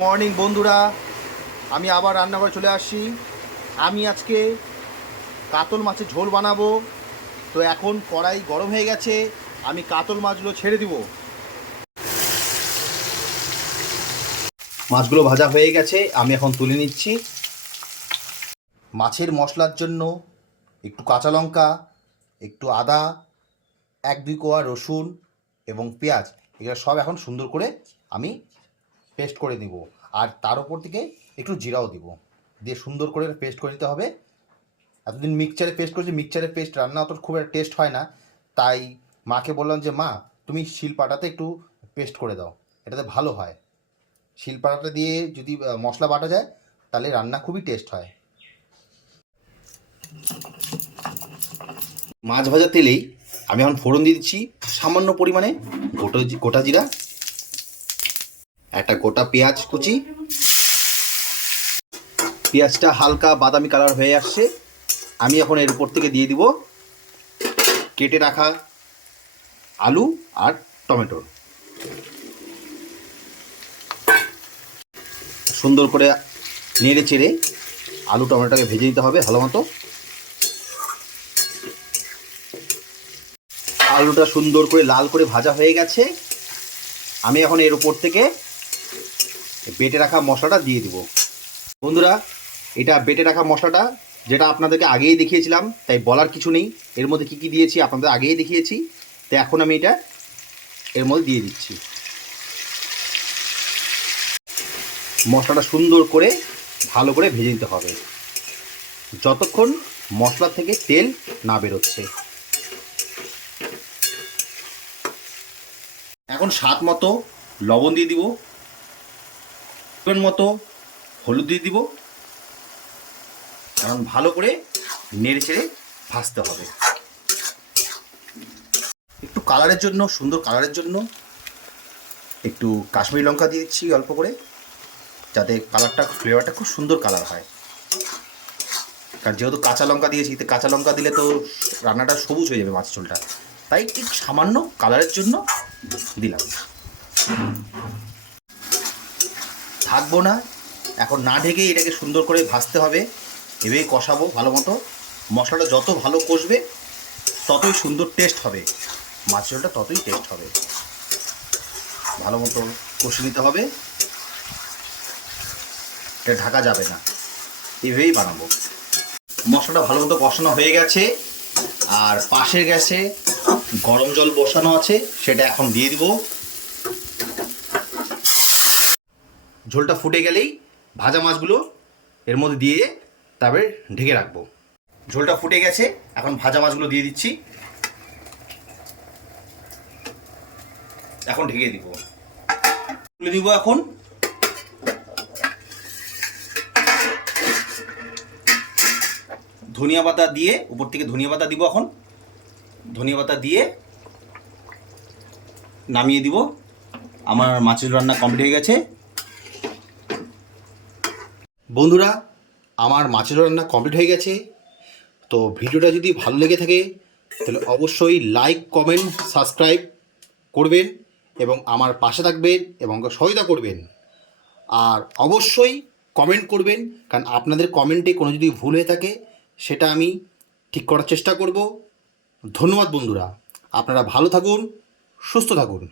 Morning বন্ধুরা, আমি আবার রান্নাঘরে চলে আসছি। আমি আজকে কাতল মাছের ঝোল বানাবো। তো এখন কড়াই গরম হয়ে গেছে, আমি কাতল মাছগুলো ছেড়ে দিব। মাছগুলো ভাজা হয়ে গেছে, আমি এখন তুলে নিচ্ছি। মাছের মশলার জন্য একটু কাঁচা লঙ্কা, একটু আদা, 1-2 কোয়া রসুন এবং পেঁয়াজ, এগুলো সব এখন সুন্দর করে আমি পেস্ট করে দিব। আর তার উপর থেকে একটু জিরাও দিব, দিয়ে সুন্দর করে পেস্ট করে নিতে হবে। এতদিন মিক্সচারে পেস্ট করেছি, মিক্সচারের পেস্ট রান্না অত খুব একটা টেস্ট হয় না। তাই মাকে বললাম যে মা, তুমি শিলপাটাতে একটু পেস্ট করে দাও, এটাতে ভালো হয়। শিলপাটাটা দিয়ে যদি মশলা বাটা যায় তাহলে রান্না খুবই টেস্ট হয়। মাছ ভাজা তেলেই আমি এখন ফোড়ন দিয়ে দিচ্ছি সামান্য পরিমাণে গোটা জিরা, একটা গোটা পেঁয়াজ কুচি। পেঁয়াজটা হালকা বাদামি কালার হয়ে আসছে, আমি এখন এর উপর থেকে দিয়ে দিব কেটে রাখা আলু আর টমেটো। সুন্দর করে নেড়ে চেড়ে আলু টমেটোটাকে ভেজে নিতে হবে ভালো মতো। আলুটা সুন্দর করে লাল করে ভাজা হয়ে গেছে, আমি এখন এর উপর থেকে বেটে রাখা মশলাটা দিয়ে দিব। বন্ধুরা, এটা বেটে রাখা মশলাটা যেটা আপনাদেরকে আগেই দেখিয়েছিলাম, তাই বলার কিছু নেই। এর মধ্যে কী কী দিয়েছি আপনাদের আগেই দেখিয়েছি। তো এখন আমি এটা এর মধ্যে দিয়ে দিচ্ছি। মশলাটা সুন্দর করে ভালো করে ভেজে নিতে হবে যতক্ষণ মশলা থেকে তেল না বেরোচ্ছে। এখন স্বাদ মতো লবণ দিয়ে দিব, পরিমাণ মতো হলুদ দিয়ে দিব, কারণ ভালো করে নেড়ে চেড়ে ভাজতে হবে। একটু কালারের জন্য, সুন্দর কালারের জন্য একটু কাশ্মীরি লঙ্কা দিয়ে দিচ্ছি অল্প করে, যাতে কালারটা, ফ্লেভারটা খুব সুন্দর কালার হয়। কারণ যেহেতু কাঁচা লঙ্কা দিয়েছি, তো কাঁচা লঙ্কা দিলে তো রান্নাটা সবুজ হয়ে যাবে মাছের ঝোলটা, তাই ঠিক সামান্য কালারের জন্য দিলাম। থাকবো না, এখন না ঢেকে এটাকে সুন্দর করে ভাজতে হবে। এভাবেই কষাবো ভালো মতো। মশলাটা যত ভালো কষবে ততই সুন্দর টেস্ট হবে, মাছ ঝোলটা ততই টেস্ট হবে। ভালো মতো কষে নিতে হবে, এটা ঢাকা যাবে না, এভাবেই বানাবো। মশলাটা ভালো মতো কষানো হয়ে গেছে, আর পাশের গ্যাসে গরম জল বসানো আছে, সেটা এখন দিয়ে দিব। ঝোলটা ফুটে গেলেই ভাজা মাছগুলো এর মধ্যে দিয়ে তারপরে ঢেকে রাখবো। ঝোলটা ফুটে গেছে, এখন ভাজা মাছগুলো দিয়ে দিচ্ছি, এখন ঢেকে দিব। তুলে দিব এখন। ধনিয়া পাতা দিয়ে, উপর থেকে ধনিয়া পাতা দিব এখন। ধনিয়া পাতা দিয়ে নামিয়ে দিব। আমার মাছের রান্না কমপ্লিট হয়ে গেছে। বন্ধুরা, আমার মাছের রান্না কমপ্লিট হয়ে গেছে। তো ভিডিওটা যদি ভালো লেগে থাকে তাহলে অবশ্যই লাইক, কমেন্ট, সাবস্ক্রাইব করবেন এবং আমার পাশে থাকবেন এবং সহায়তা করবেন। আর অবশ্যই কমেন্ট করবেন, কারণ আপনাদের কমেন্টে কোনো যদি ভুল হয়ে থাকে সেটা আমি ঠিক করার চেষ্টা করব। ধন্যবাদ বন্ধুরা, আপনারা ভালো থাকুন, সুস্থ থাকুন।